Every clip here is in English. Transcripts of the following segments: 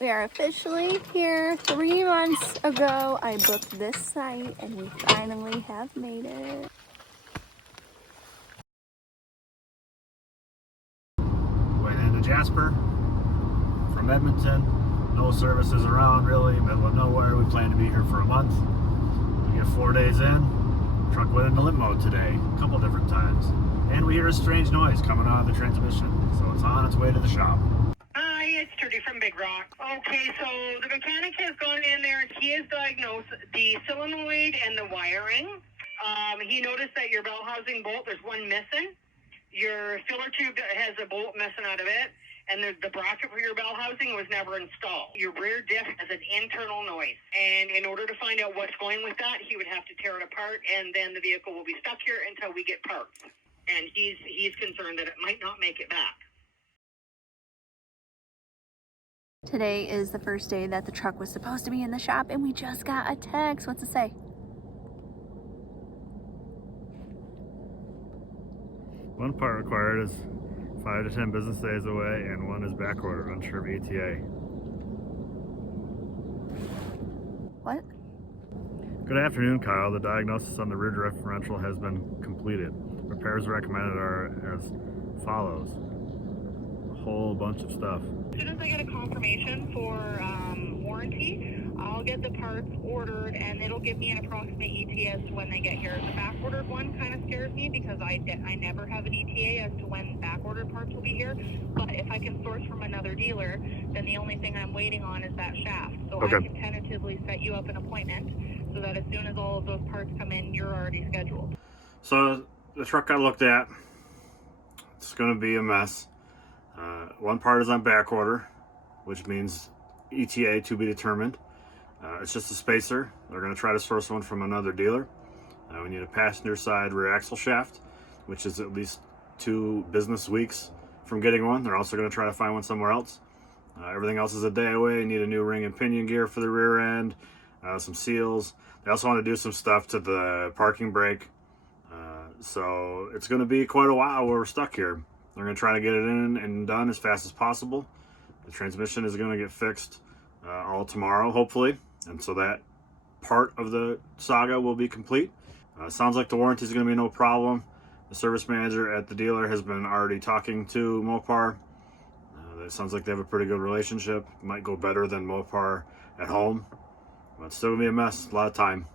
We are officially here. 3 months ago, I booked this site and we finally have made it. Way into Jasper from Edmonton. No services around really, middle of nowhere. We plan to be here for a month. We get 4 days in. Truck went into limp mode today, a couple different times. And we hear a strange noise coming out of the transmission. So it's on its way to the shop. Hi, it's Trudy from Big Rock. Okay, so the mechanic has gone in there and he has diagnosed the solenoid and the wiring. He noticed that your bell housing bolt, there's one missing. Your filler tube has a bolt missing out of it, and the bracket for your bell housing was never installed. Your rear diff has an internal noise, and in order to find out what's going with that, he would have to tear it apart, and then the vehicle will be stuck here until we get parts. And he's concerned that it might not make it back. Today is the first day that the truck was supposed to be in the shop and we just got a text. What's it say? One part required is 5 to 10 business days away, and one is back ordered, unsure of ETA. What? Good afternoon, Kyle. The diagnosis on the rear differential has been completed. Repairs recommended are as follows. A whole bunch of stuff. As soon as I get a confirmation for warranty, I'll get the parts ordered, and it'll give me an approximate ETA as to when they get here. The back-ordered one kind of scares me because I never have an ETA as to when back-ordered parts will be here. But if I can source from another dealer, then the only thing I'm waiting on is that shaft. So Okay. I can tentatively set you up an appointment so that as soon as all of those parts come in, you're already scheduled. So the truck got looked at. It's going to be a mess. One part is on back order, which means ETA to be determined. It's just a spacer. They're going to try to source one from another dealer. We need a passenger side rear axle shaft, which is at least 2 business weeks from getting one. They're also going to try to find one somewhere else. Everything else is a day away. Need a new ring and pinion gear for the rear end, some seals. They also want to do some stuff to the parking brake. So it's going to be quite a while where we're stuck here. They're going to try to get it in and done as fast as possible. The transmission is going to get fixed all tomorrow, hopefully. And so that part of the Saga will be complete. Sounds like the warranty is going to be no problem. The service manager at the dealer has been already talking to Mopar. It sounds like they have a pretty good relationship. Might go better than Mopar at home. But it's still going to be a mess. A lot of time.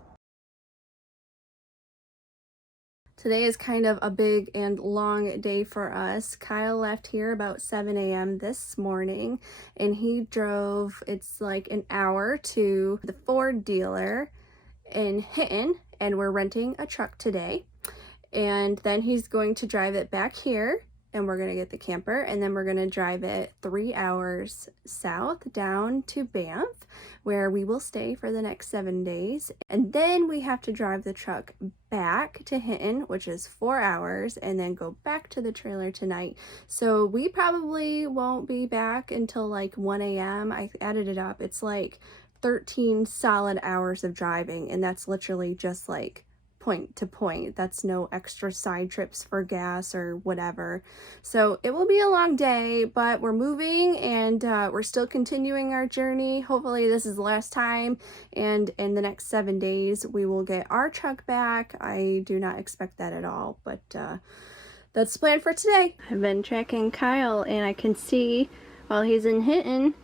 Today is kind of a big and long day for us. Kyle left here about 7 a.m. this morning and he drove, it's like an hour to the Ford dealer in Hinton, and we're renting a truck today. And then he's going to drive it back here and we're going to get the camper, and then we're going to drive it 3 hours south down to Banff, where we will stay for the next 7 days. And then we have to drive the truck back to Hinton, which is 4 hours, and then go back to the trailer tonight. So we probably won't be back until like 1 a.m. I added it up. It's like 13 solid hours of driving, and that's literally just like point to point. That's no extra side trips for gas or whatever. So it will be a long day, but we're moving and we're still continuing our journey. Hopefully this is the last time, and in the next 7 days we will get our truck back. I do not expect that at all, but that's the plan for today. I've been tracking Kyle and I can see while he's in Hinton,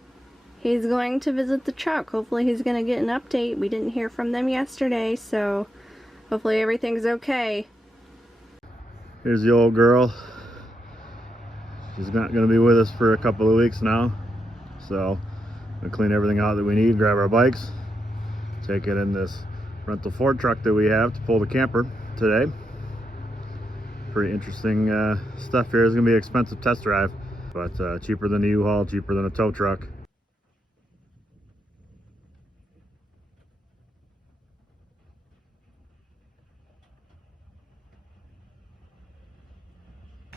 he's going to visit the truck. Hopefully he's going to get an update. We didn't hear from them yesterday, so hopefully everything's okay. Here's the old girl. She's not going to be with us for a couple of weeks now. So we'll clean everything out that we need, grab our bikes, take it in this rental Ford truck that we have to pull the camper today. Pretty interesting stuff here. It's going to be an expensive test drive, but cheaper than a U-Haul, cheaper than a tow truck.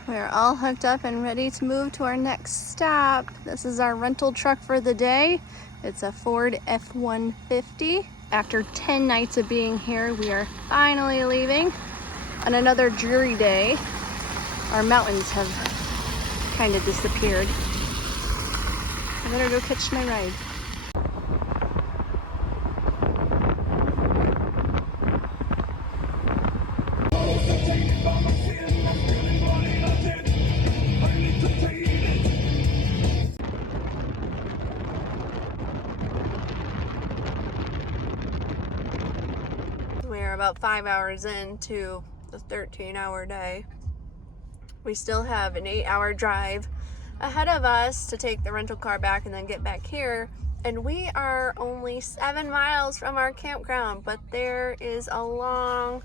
We're all hooked up and ready to move to our next stop. This is our rental truck for the day. It's a Ford F-150. After 10 nights of being here, we are finally leaving on another dreary day. Our mountains have kind of disappeared. I better go catch my ride. about 5 hours into a 13-hour day. We still have an 8-hour drive ahead of us to take the rental car back and then get back here. And we are only 7 miles from our campground, but there is a long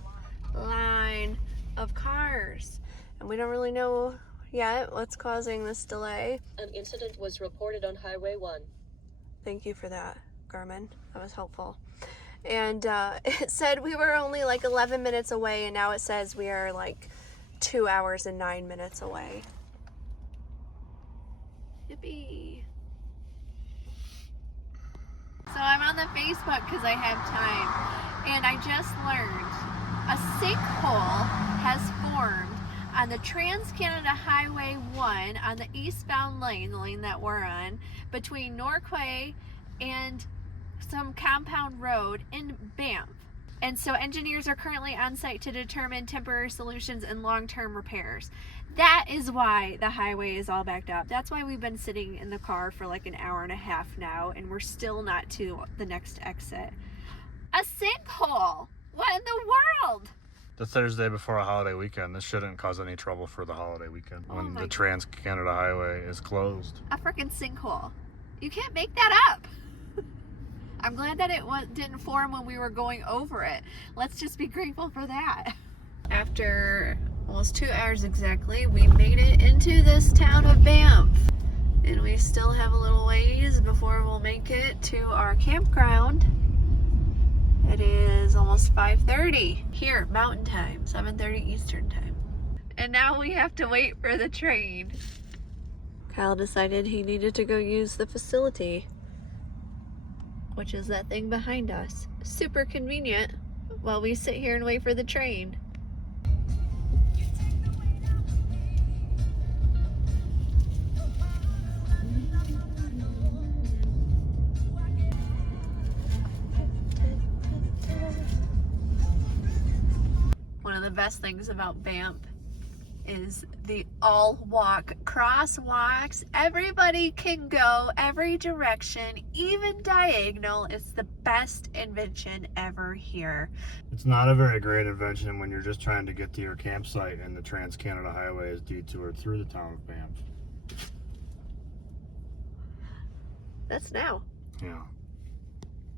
line of cars. And we don't really know yet what's causing this delay. An incident was reported on Highway 1. Thank you for that, Garmin. That was helpful. And it said we were only like 11 minutes away, and now it says we are like 2 hours and 9 minutes away. Yippee. So I'm on the Facebook because I have time, and I just learned a sinkhole has formed on the Trans-Canada Highway 1 on the eastbound lane, the lane that we're on, between Norquay and some compound road in Banff. And so engineers are currently on site to determine temporary solutions and long-term repairs. That is why the highway is all backed up. That's why we've been sitting in the car for like an hour and a half now, and we're still not to the next exit. A sinkhole! What in the world? The Thursday before a holiday weekend. This shouldn't cause any trouble for the holiday weekend when the Trans-Canada Highway is closed. A freaking sinkhole. You can't make that up. I'm glad that it didn't form when we were going over it. Let's just be grateful for that. After almost 2 hours exactly, we made it into this town of Banff. And we still have a little ways before we'll make it to our campground. It is almost 5:30 here, Mountain Time, 7:30 Eastern Time. And now we have to wait for the train. Kyle decided he needed to go use the facility, which is that thing behind us. Super convenient while we sit here and wait for the train. One of the best things about Banff is the all-walk crosswalks. Everybody can go every direction, even diagonal. It's the best invention ever here. It's not a very great invention when you're just trying to get to your campsite and the Trans-Canada Highway is detoured through the town of Banff. That's now. Yeah.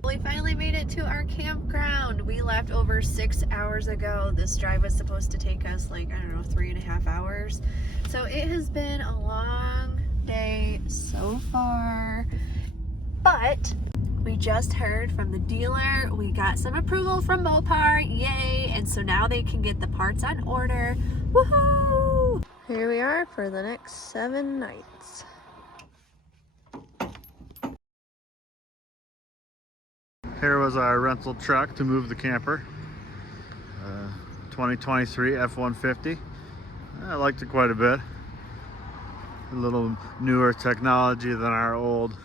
We finally made it to our campground. We left over 6 hours ago. This drive was supposed to take us like, I don't know, 3.5 hours. So it has been a long day so far. But we just heard from the dealer. We got some approval from Mopar, yay! And so now they can get the parts on order. Woohoo! Here we are for the next 7 nights. Here was our rental truck to move the camper. 2023 F-150. I liked it quite a bit. A little newer technology than our old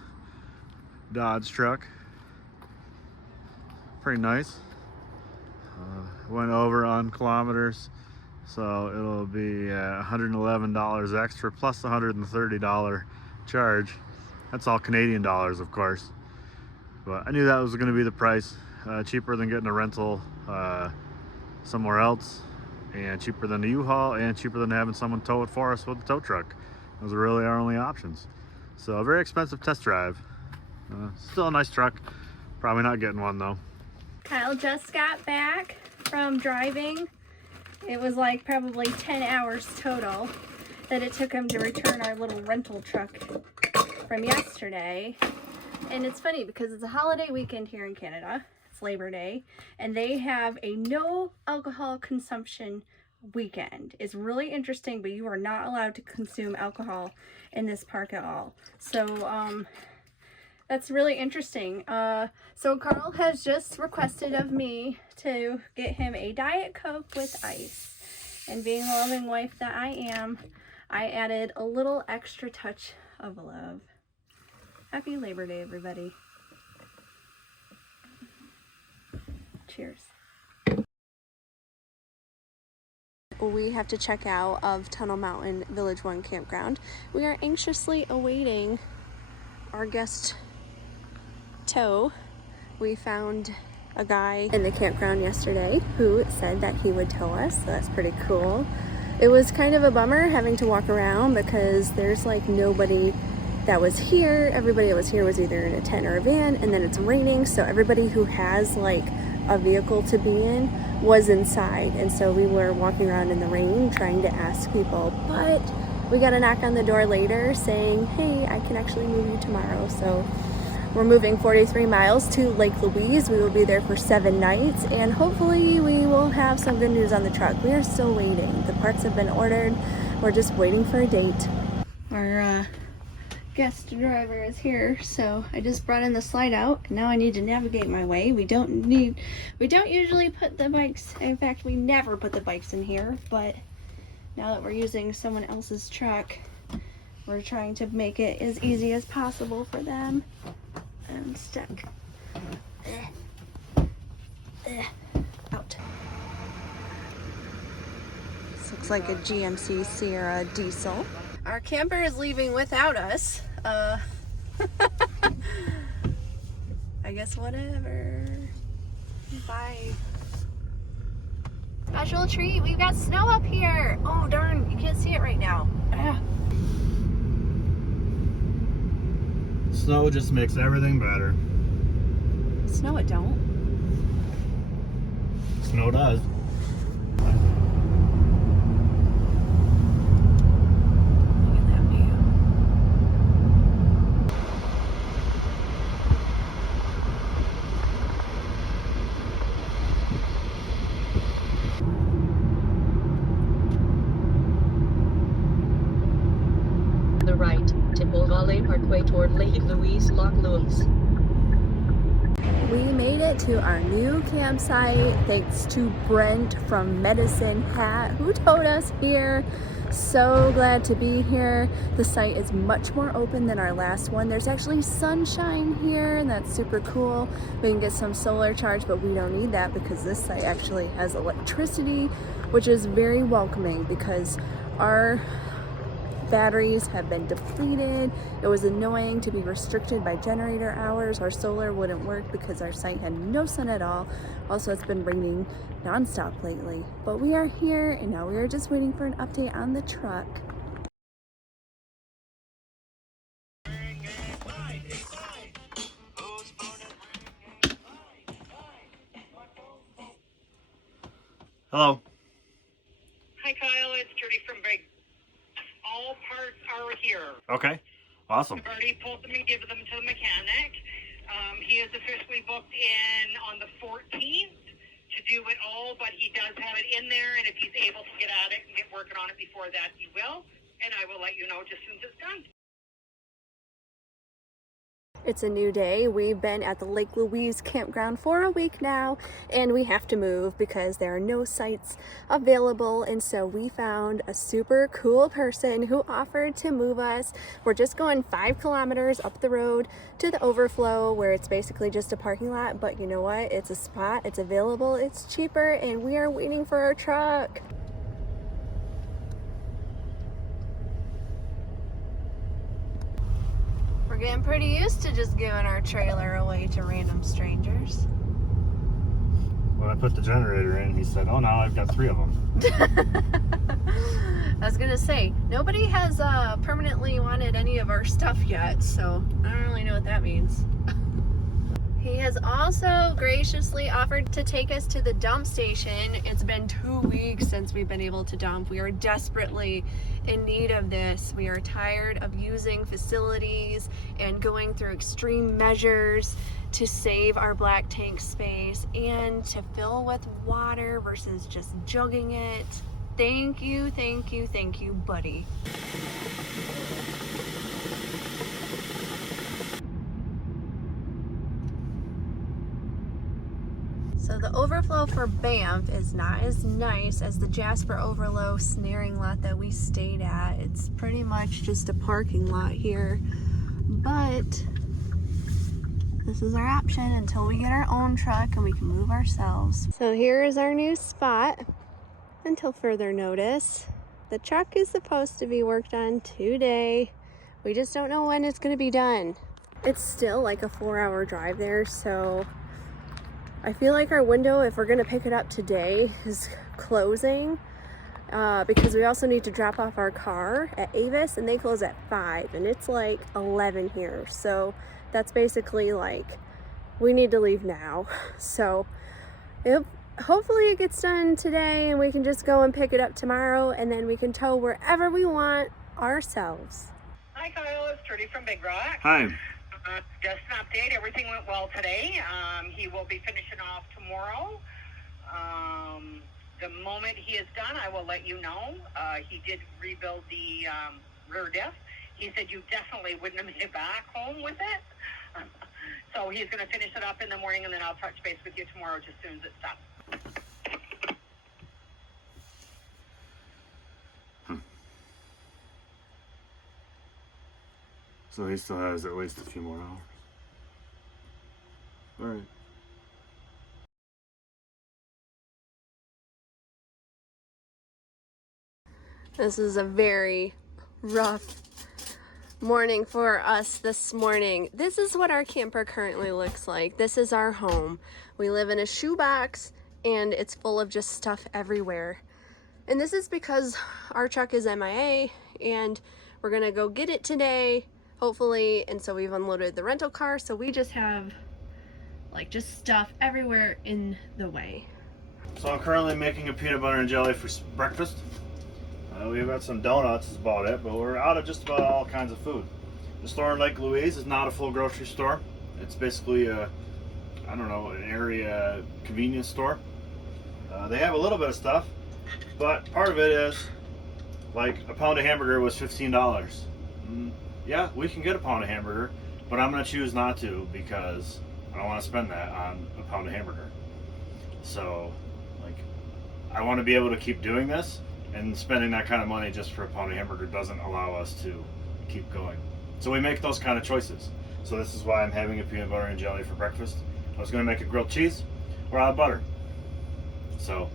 Dodge truck. Pretty nice. Went over on kilometers, so it'll be $111 extra plus the $130 charge. That's all Canadian dollars, of course. But I knew that was going to be the price. Cheaper than getting a rental somewhere else, and cheaper than the U-Haul, and cheaper than having someone tow it for us with the tow truck. Those are really our only options. So a very expensive test drive. Still a nice truck. Probably not getting one though. Kyle just got back from driving. It was like probably 10 hours total that it took him to return our little rental truck from yesterday. And it's funny because it's a holiday weekend here in Canada. It's Labor Day, and they have a no alcohol consumption weekend. It's really interesting, but you are not allowed to consume alcohol in this park at all. So that's really interesting. So Carl has just requested of me to get him a Diet Coke with ice. And being the loving wife that I am, I added a little extra touch of love. Happy Labor Day, everybody. Cheers. We have to check out of Tunnel Mountain Village 1 campground. We are anxiously awaiting our guest tow. We found a guy in the campground yesterday who said that he would tow us, so that's pretty cool. It was kind of a bummer having to walk around because there's like nobody that was here. Everybody that was here was either in a tent or a van, and then it's raining, so everybody who has like a vehicle to be in was inside, and so we were walking around in the rain trying to ask people, but we got a knock on the door later saying, hey, I can actually move you tomorrow. So we're moving 43 miles to Lake Louise. We will be there for 7 nights, and hopefully we will have some good news on the truck. We are still waiting. The parts have been ordered. We're just waiting for a date. Our guest driver is here, so I just brought in the slide out, and now I need to navigate my way. We don't usually put the bikes, in fact we never put the bikes in here, but now that we're using someone else's truck, we're trying to make it as easy as possible for them. I'm stuck. Out. This looks like a GMC Sierra diesel. Our camper is leaving without us. I guess whatever. Bye. Special treat, we've got snow up here. Oh darn, you can't see it right now. Ah. Snow just makes everything better. Snow it don't. Snow does. Look at that view. The right, to Beauvalet Parkway toward Lake Louise, Loch Lewis. We made it to our new campsite thanks to Brent from Medicine Hat who towed us here. So glad to be here. The site is much more open than our last one. There's actually sunshine here, and that's super cool. We can get some solar charge, but we don't need that because this site actually has electricity, which is very welcoming because our batteries have been depleted. It was annoying to be restricted by generator hours. Our solar wouldn't work because our site had no sun at all. Also, it's been raining nonstop lately. But we are here, and now we are just waiting for an update on the truck. Hello. Hi, Kyle. It's Trudy from Big. All parts are here. Okay. Awesome. I've already pulled them and given them to the mechanic. He is officially booked in on the 14th to do it all, but he does have it in there, and if he's able to get at it and get working on it before that, he will, and I will let you know just as soon as it's done. It's a new day. We've been at the Lake Louise campground for a week now, and we have to move because there are no sites available, and so we found a super cool person who offered to move us. We're just going 5 kilometers up the road to the overflow where it's basically just a parking lot, but you know what? It's a spot, it's available, it's cheaper, and we are waiting for our truck. We're getting pretty used to just giving our trailer away to random strangers. When I put the generator in, he said, oh, now I've got 3 of them. I was gonna say, nobody has permanently wanted any of our stuff yet, so I don't really know what that means. He has also graciously offered to take us to the dump station. It's been 2 weeks since we've been able to dump. We are desperately in need of this. We are tired of using facilities and going through extreme measures to save our black tank space and to fill with water versus just jugging it. Thank you, thank you, thank you, buddy. So the overflow for Banff is not as nice as the Jasper overflow snaring lot that we stayed at. It's pretty much just a parking lot here, but this is our option until we get our own truck and we can move ourselves. So here is our new spot until further notice. The truck is supposed to be worked on today. We just don't know when it's going to be done. It's still like a 4-hour drive there, so I feel like our window, if we're gonna pick it up today, is closing because we also need to drop off our car at Avis, and they close at 5, and it's like 11 here. So that's basically like we need to leave now. So hopefully it gets done today and we can just go and pick it up tomorrow, and then we can tow wherever we want ourselves. Hi, Kyle. It's Trudy from Big Rock. Hi. Just an update. Everything went well today. He will be finishing off tomorrow. The moment he is done, I will let you know. He did rebuild the rear diff. He said you definitely wouldn't have made it back home with it. So he's going to finish it up in the morning, and then I'll touch base with you tomorrow just as soon as it's done. So he still has at least a few more hours. All right. This is a very rough morning for us this morning. This is what our camper currently looks like. This is our home. We live in a shoebox and it's full of just stuff everywhere. And this is because our truck is MIA and we're gonna go get it today, hopefully. And so we've unloaded the rental car. So we just have like just stuff everywhere in the way. So I'm currently making a peanut butter and jelly for breakfast. We've got some donuts is about it, but we're out of just about all kinds of food. The store in Lake Louise is not a full grocery store. It's basically a, I don't know, an area convenience store. They have a little bit of stuff, but part of it is, like a pound of hamburger was $15. Yeah, we can get a pound of hamburger, but I'm gonna choose not to because I don't want to spend that on a pound of hamburger. So, like, I want to be able to keep doing this. And spending that kind of money just for a pound of hamburger doesn't allow us to keep going. So we make those kind of choices. So this is why I'm having a peanut butter and jelly for breakfast. I was going to make a grilled cheese. We're out of butter. So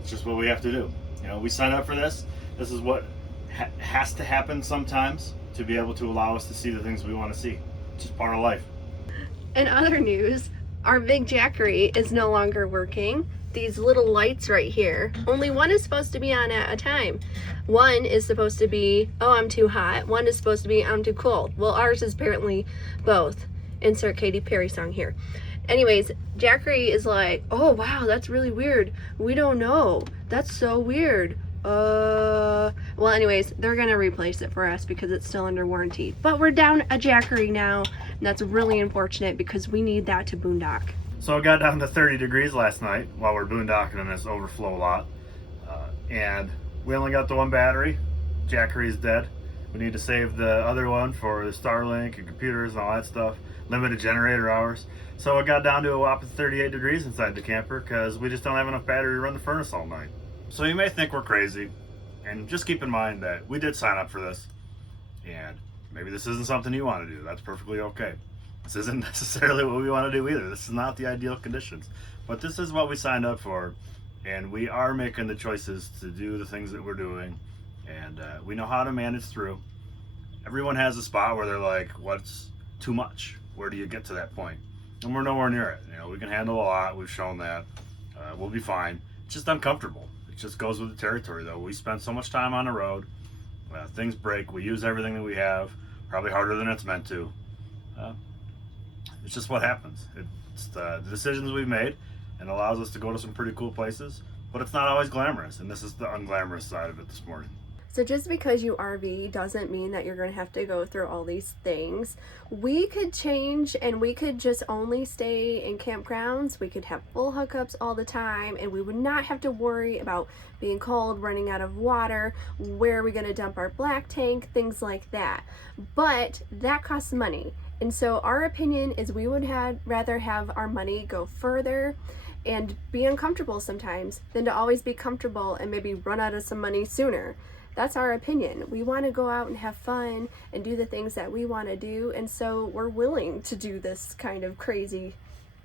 it's just what we have to do. You know, we sign up for this. This is what has to happen sometimes to be able to allow us to see the things we want to see. It's just part of life. In other news, our big Jackery is no longer working. These little lights right here, only one is supposed to be on at a time. One is supposed to be, oh, I'm too hot. One is supposed to be, I'm too cold. Well, ours is apparently both. Insert Katy Perry song here. Anyways, Jackery is like, oh wow, that's really weird. We don't know. That's so weird. Well, anyways, they're gonna replace it for us because it's still under warranty. But we're down a Jackery now, and that's really unfortunate because we need that to boondock. So it got down to 30 degrees last night while we're boondocking in this overflow lot. And we only got the one battery. Jackery's dead. We need to save the other one for the Starlink and computers and all that stuff. Limited generator hours. So it got down to a whopping 38 degrees inside the camper because we just don't have enough battery to run the furnace all night. So you may think we're crazy. And just keep in mind that we did sign up for this. And maybe this isn't something you want to do. That's perfectly okay. This isn't necessarily what we want to do either. This is not the ideal conditions, but this is what we signed up for, and we are making the choices to do the things that we're doing, and we know how to manage through. Everyone has a spot where they're like, what's too much? Where do you get to that point? And we're nowhere near it. You know, we can handle a lot. We've shown that. We'll be fine. It's just uncomfortable. It just goes with the territory, though. We spend so much time on the road. Things break. We use everything that we have, probably harder than it's meant to. It's just what happens. It's the decisions we've made and allows us to go to some pretty cool places, but it's not always glamorous, and this is the unglamorous side of it this morning. So just because you RV doesn't mean that you're going to have to go through all these things. We could change and we could just only stay in campgrounds. We could have full hookups all the time and we would not have to worry about being cold, running out of water, where are we going to dump our black tank, things like that. But that costs money. And so our opinion is we would rather have our money go further and be uncomfortable sometimes than to always be comfortable and maybe run out of some money sooner. That's our opinion. We want to go out and have fun and do the things that we want to do. And so we're willing to do this kind of crazy,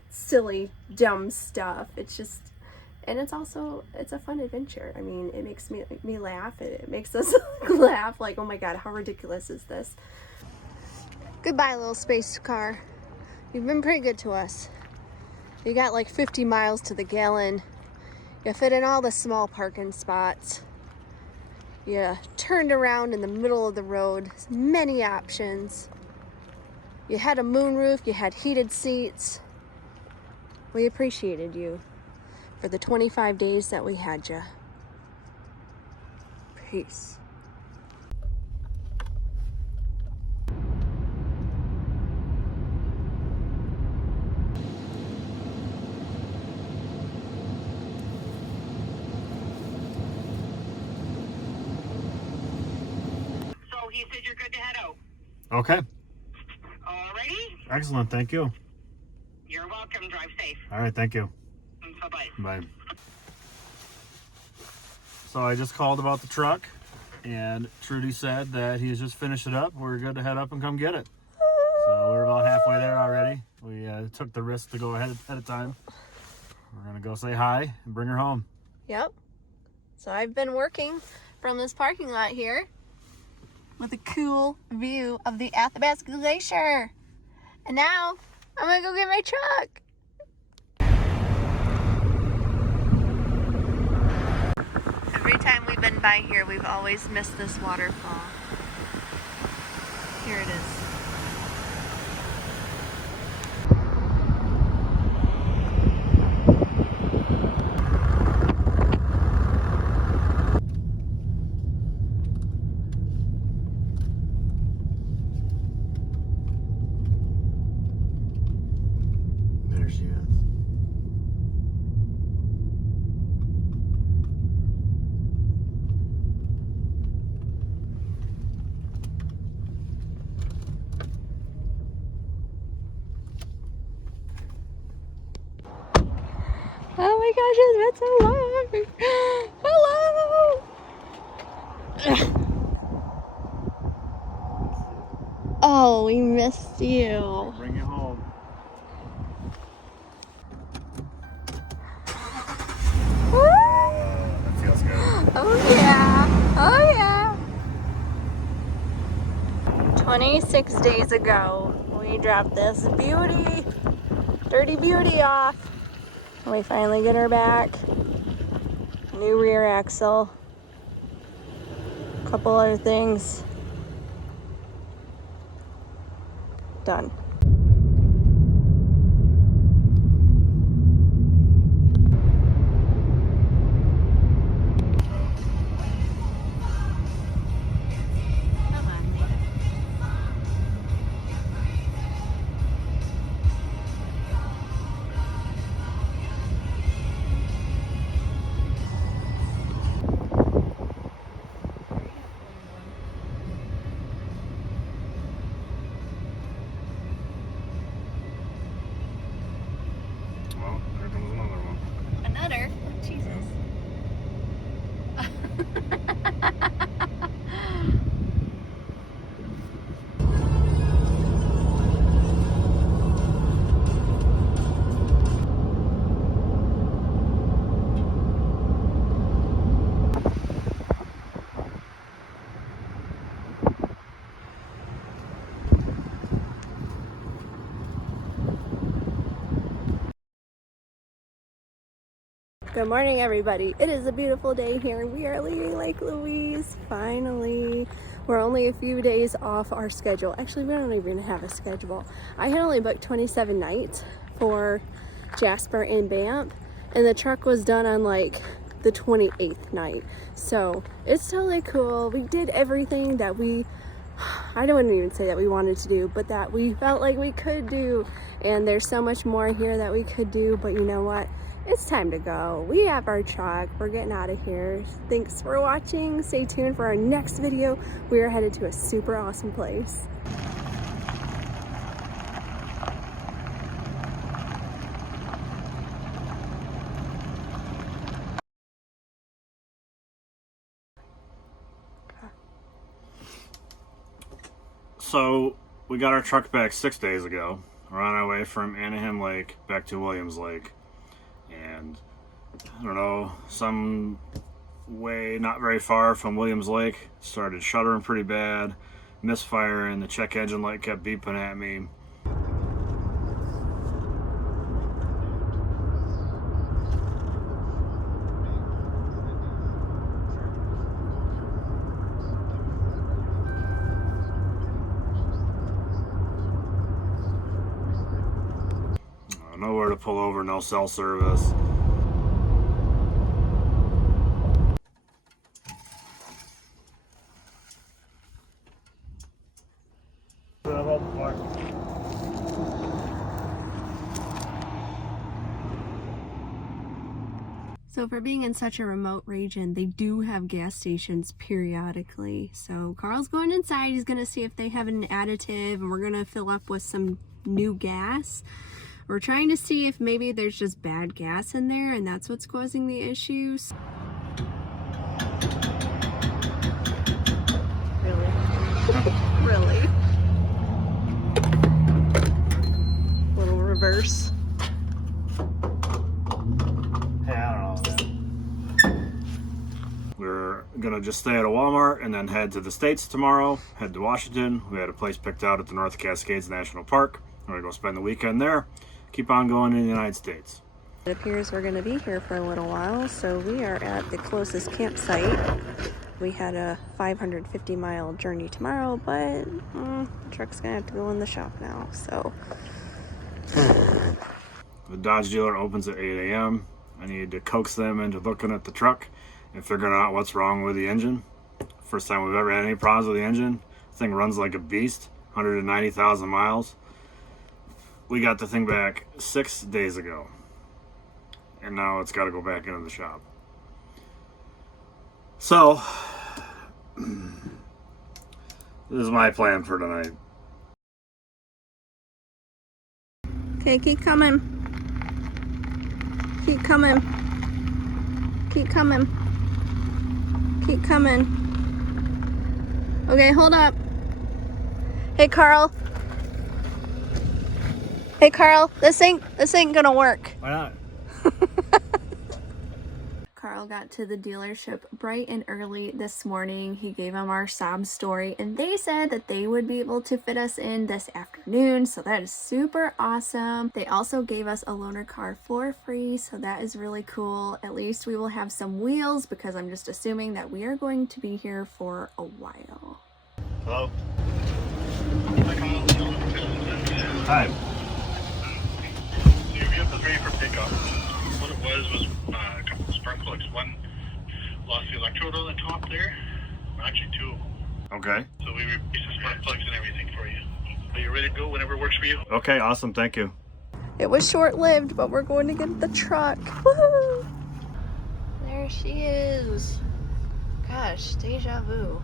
silly, dumb stuff. It's just, and it's also, it's a fun adventure. I mean, it makes me laugh. It makes us laugh like, oh my God, how ridiculous is this? Goodbye, little space car. You've been pretty good to us. You got like 50 miles to the gallon. You fit in all the small parking spots. You turned around in the middle of the road. Many options. You had a moonroof. You had heated seats. We appreciated you for the 25 days that we had you. Peace. So he said you're good to head out. Okay. Alrighty? Excellent. Thank you. You're welcome. Drive safe. All right. Thank you. Bye-bye. Bye. So I just called about the truck, and Trudy said that he has just finished it up. We're good to head up and come get it. So we're about halfway there already. We took the risk to go ahead of time. We're going to go say hi and bring her home. Yep. So I've been working from this parking lot here with a cool view of the Athabasca Glacier. And now I'm going to go get my truck. Every time we've been by here, we've always missed this waterfall. Here it is. There she is. Oh my gosh, it's been so long. Hello. Oh, we missed you. Bring you home. That feels good. Oh yeah. Oh yeah. 26 days ago, we dropped this beauty, dirty beauty off. And we finally get her back. New rear axle. Couple other things. Done. Well, there comes another one. Another? Jesus. Good morning, everybody. It is a beautiful day here. We are leaving Lake Louise, finally. We're only a few days off our schedule. Actually, we don't even have a schedule. I had only booked 27 nights for Jasper and Banff, and the truck was done on like the 28th night. So it's totally cool. We did everything that I don't even say that we wanted to do, but that we felt like we could do. And there's so much more here that we could do, but you know what? It's time to go. We have our truck. We're getting out of here. Thanks for watching. Stay tuned for our next video. We are headed to a super awesome place. So we got our truck back 6 days ago. We're on our way from Anaheim Lake back to Williams Lake. And I don't know, some way not very far from Williams Lake, started shuddering pretty bad, misfiring, the check engine light kept beeping at me. Nowhere to pull over, no cell service. So for being in such a remote region, they do have gas stations periodically. So Carl's going inside. He's going to see if they have an additive, and we're going to fill up with some new gas. We're trying to see if maybe there's just bad gas in there and that's what's causing the issues. Really? Really? Little reverse. We're gonna just stay at a Walmart and then head to the States tomorrow, head to Washington. We had a place picked out at the North Cascades National Park. We're gonna go spend the weekend there, keep on going in the United States. It appears we're gonna be here for a little while, so we are at the closest campsite. We had a 550-mile journey tomorrow, but the truck's gonna have to go in the shop now, so. The Dodge dealer opens at 8 a.m. I need to coax them into looking at the truck and figuring out what's wrong with the engine. First time we've ever had any problems with the engine. This thing runs like a beast, 190,000 miles. We got the thing back 6 days ago, and now it's got to go back into the shop. So, this is my plan for tonight. Okay, keep coming. Keep coming. Keep coming. Keep coming. Okay, hold up. Hey, Carl. Hey, Carl, this ain't gonna work. Why not? Carl got to the dealership bright and early this morning. He gave them our sob story, and they said that they would be able to fit us in this afternoon, so that is super awesome. They also gave us a loaner car for free, so that is really cool. At least we will have some wheels, because I'm just assuming that we are going to be here for a while. Hello? Hi. Your vehicle's ready for pickup. What it was a couple of spark plugs. One lost the electrode on the top there. Well, actually, two of them. Okay. So we replaced the spark plugs and everything for you. Are you ready to go whenever it works for you? Okay, awesome. Thank you. It was short-lived, but we're going to get the truck. Woohoo! There she is. Gosh, deja vu.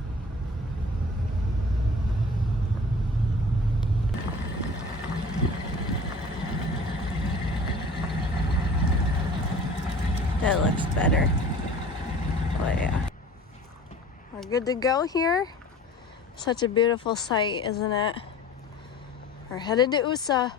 That looks better. Oh yeah. We're good to go here. Such a beautiful sight, isn't it? We're headed to USA.